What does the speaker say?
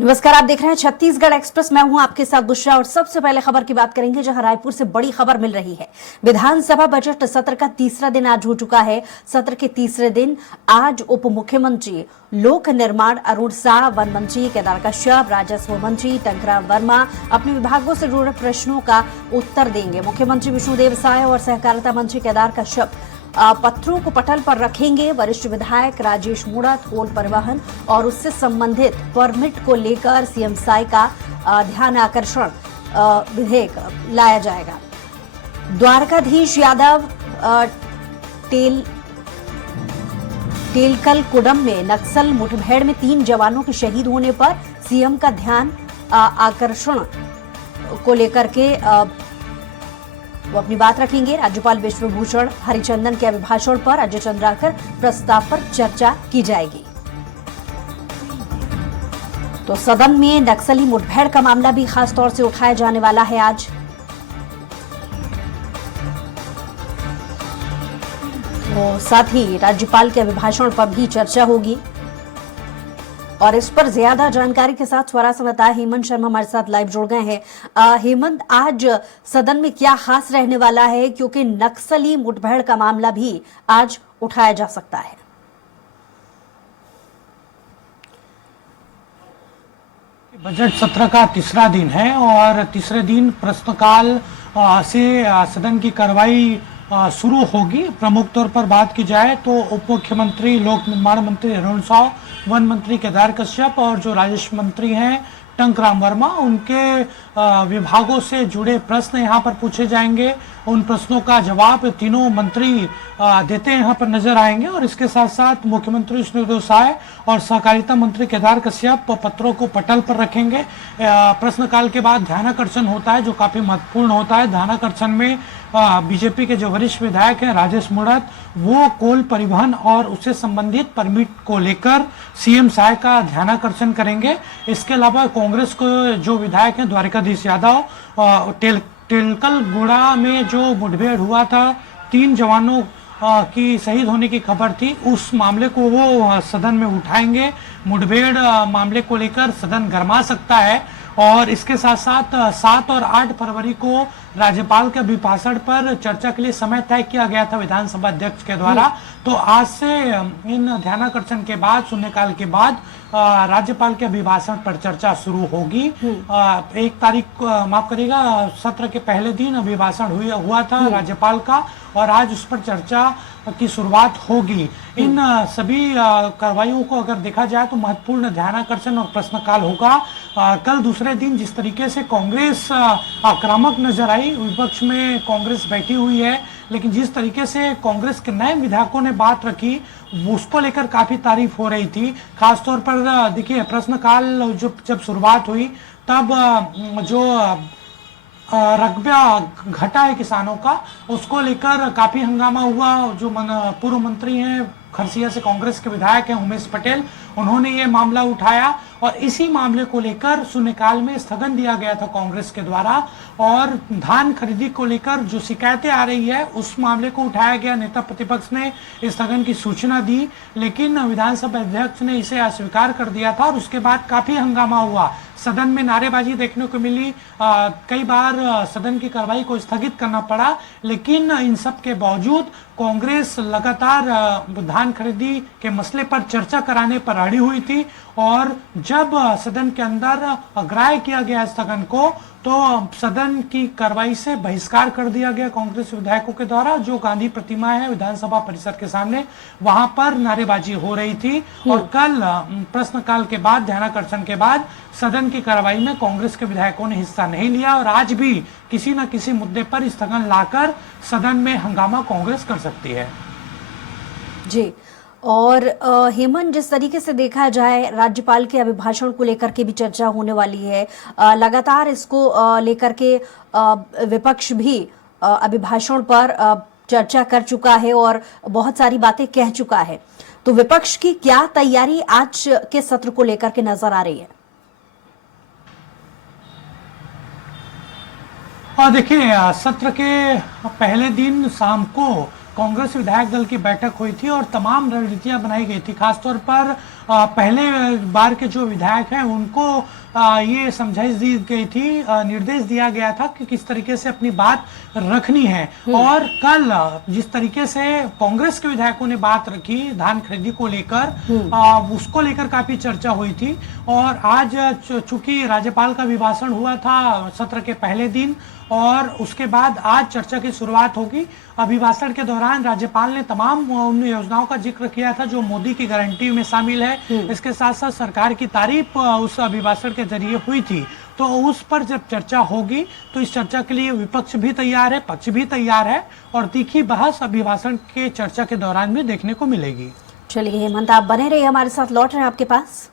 नमस्कार, आप देख रहे हैं छत्तीसगढ़ एक्सप्रेस। मैं हूं आपके साथ बुशरा और सबसे पहले खबर की बात करेंगे जहां रायपुर से बड़ी खबर मिल रही है। विधानसभा बजट सत्र का तीसरा दिन आज हो चुका है। सत्र के तीसरे दिन आज उप मुख्यमंत्री लोक निर्माण अरुण साह, वन मंत्री केदार कश्यप, राजस्व मंत्री टंकराम वर्मा अपने विभागों से जुड़े प्रश्नों का उत्तर देंगे। मुख्यमंत्री विष्णुदेव साय और सहकारिता मंत्री केदार कश्यप पत्रों को पटल पर रखेंगे। वरिष्ठ विधायक राजेश मूणत कोल परिवहन और उससे संबंधित परमिट को लेकर सीएम साय का ध्यान आकर्षण विधेयक लाया जाएगा। द्वारकाधीश यादव टेलकल कुडम में नक्सल मुठभेड़ में 3 जवानों के शहीद होने पर सीएम का ध्यान आकर्षण को लेकर के वो अपनी बात रखेंगे। राज्यपाल विश्वभूषण हरिचंदन के अभिभाषण पर अजय चंद्राकर प्रस्ताव पर चर्चा की जाएगी। तो सदन में नक्सली मुठभेड़ का मामला भी खास तौर से उठाया जाने वाला है आज। तो साथ ही राज्यपाल के अभिभाषण पर भी चर्चा होगी और इस पर ज्यादा जानकारी के साथ स्वरा संवाददाता हेमंत शर्मा हमारे साथ लाइव जुड़ गए हैं। हेमंत, आज सदन में क्या खास रहने वाला है, क्योंकि नक्सली मुठभेड़ का मामला भी आज उठाया जा सकता है। बजट सत्र का तीसरा दिन है और तीसरे दिन प्रश्नकाल से सदन की कार्रवाई शुरू होगी। प्रमुख तौर पर बात की जाए तो उप मुख्यमंत्री लोक निर्माण मंत्री अरुण साह, वन मंत्री केदार कश्यप और जो राजस्व मंत्री हैं टंकराम वर्मा, उनके विभागों से जुड़े प्रश्न यहाँ पर पूछे जाएंगे। उन प्रश्नों का जवाब तीनों मंत्री देते यहाँ पर नजर आएंगे और इसके साथ साथ मुख्यमंत्री विष्णुदेव साय और सहकारिता मंत्री केदार कश्यप पत्रों को पटल पर रखेंगे। प्रश्नकाल के बाद ध्यानाकर्षण होता है जो काफी महत्वपूर्ण होता है। ध्यानाकर्षण में बीजेपी के जो वरिष्ठ विधायक हैं राजेश मूणत, वो कोल परिवहन और उससे संबंधित परमिट को लेकर सीएम साय का ध्यानाकर्षण करेंगे। इसके अलावा कांग्रेस को जो विधायक हैं द्वारकाधीश यादव, टेलकल गुड़ा में जो मुठभेड़ हुआ था, 3 जवानों की शहीद होने की खबर थी, उस मामले को वो सदन में उठाएंगे। मुठभेड़ मामले को लेकर सदन गरमा सकता है और इसके साथ साथ 7 और 8 फरवरी को राज्यपाल के अभिभाषण पर चर्चा के लिए समय तय किया गया था विधानसभा अध्यक्ष के द्वारा। तो आज से इन ध्यानाकर्षण के बाद, शून्यकाल के बाद राज्यपाल के अभिभाषण पर चर्चा शुरू होगी। 1 तारीख माफ करिएगा, सत्र के पहले दिन अभिभाषण हुआ था राज्यपाल का और आज उस पर चर्चा की शुरुआत होगी। इन सभी कार्रवाइयों को अगर देखा जाए तो महत्वपूर्ण ध्यानाकर्षण और प्रश्नकाल होगा। कल दूसरे दिन जिस तरीके से कांग्रेस आक्रामक नजर आई, विपक्ष में कांग्रेस बैठी हुई है, लेकिन जिस तरीके से कांग्रेस के नए विधायकों ने बात रखी उसको लेकर काफी तारीफ हो रही थी। खासतौर पर देखिए, प्रश्नकाल जब शुरुआत हुई तब जो रकबा घटा है किसानों का, उसको लेकर काफी हंगामा हुआ। जो पूर्व मंत्री हैं खरसिया से कांग्रेस के विधायक हैं उमेश पटेल, उन्होंने ये मामला उठाया और इसी मामले को लेकर शून्यकाल में स्थगन दिया गया था कांग्रेस के द्वारा। और धान खरीदी को लेकर जो शिकायतें आ रही है उस मामले को उठाया गया। नेता प्रतिपक्ष ने स्थगन की सूचना दी, लेकिन विधानसभा अध्यक्ष ने इसे अस्वीकार कर दिया था और उसके बाद काफी हंगामा हुआ। सदन में नारेबाजी देखने को मिली, कई बार सदन की कार्रवाई को स्थगित करना पड़ा, लेकिन इन सब के बावजूद कांग्रेस लगातार धान खरीदी के मसले पर चर्चा कराने पर अड़ी हुई थी और जब सदन के अंदर अग्राह्य किया गया स्थगन को, तो सदन की कार्रवाई से बहिष्कार कर दिया गया कांग्रेस विधायकों के द्वारा। जो गांधी प्रतिमा है विधानसभा परिसर के सामने, वहां पर नारेबाजी हो रही थी और कल प्रश्नकाल के बाद, ध्यानाकर्षण के बाद सदन की कार्रवाई में कांग्रेस के विधायकों ने हिस्सा नहीं लिया और आज भी किसी न किसी मुद्दे पर स्थगन लाकर सदन में हंगामा कांग्रेस कर सकती है। जी, और हेमंत, जिस तरीके से देखा जाए राज्यपाल के अभिभाषण को लेकर के भी चर्चा होने वाली है। लगातार इसको लेकर के विपक्ष भी अभिभाषण पर चर्चा कर चुका है और बहुत सारी बातें कह चुका है। तो विपक्ष की क्या तैयारी आज के सत्र को लेकर के नजर आ रही है? और देखिए, सत्र के पहले दिन शाम को कांग्रेस विधायक दल की बैठक हुई थी और तमाम रणनीतियां बनाई गई थी। खासतौर पर पहले बार के जो विधायक हैं उनको ये समझाइश दी गई थी, निर्देश दिया गया था कि किस तरीके से अपनी बात रखनी है। और कल जिस तरीके से कांग्रेस के विधायकों ने बात रखी धान खरीदी को लेकर, उसको लेकर काफी चर्चा हुई थी। और आज चूंकि राज्यपाल का अभिभाषण हुआ था सत्र के पहले दिन और उसके बाद आज चर्चा की शुरुआत होगी। अभिभाषण के दौरान राज्यपाल ने तमाम उन योजनाओं का जिक्र किया था जो मोदी की गारंटी में शामिल है। इसके साथ साथ सरकार की तारीफ उस अभिभाषण के जरिए हुई थी। तो उस पर जब चर्चा होगी तो इस चर्चा के लिए विपक्ष भी तैयार है, पक्ष भी तैयार है और तीखी बहस अभिभाषण के चर्चा के दौरान भी देखने को मिलेगी। चलिए हेमंत, आप बने रहिए हमारे साथ, लौट रहे हैं आपके पास।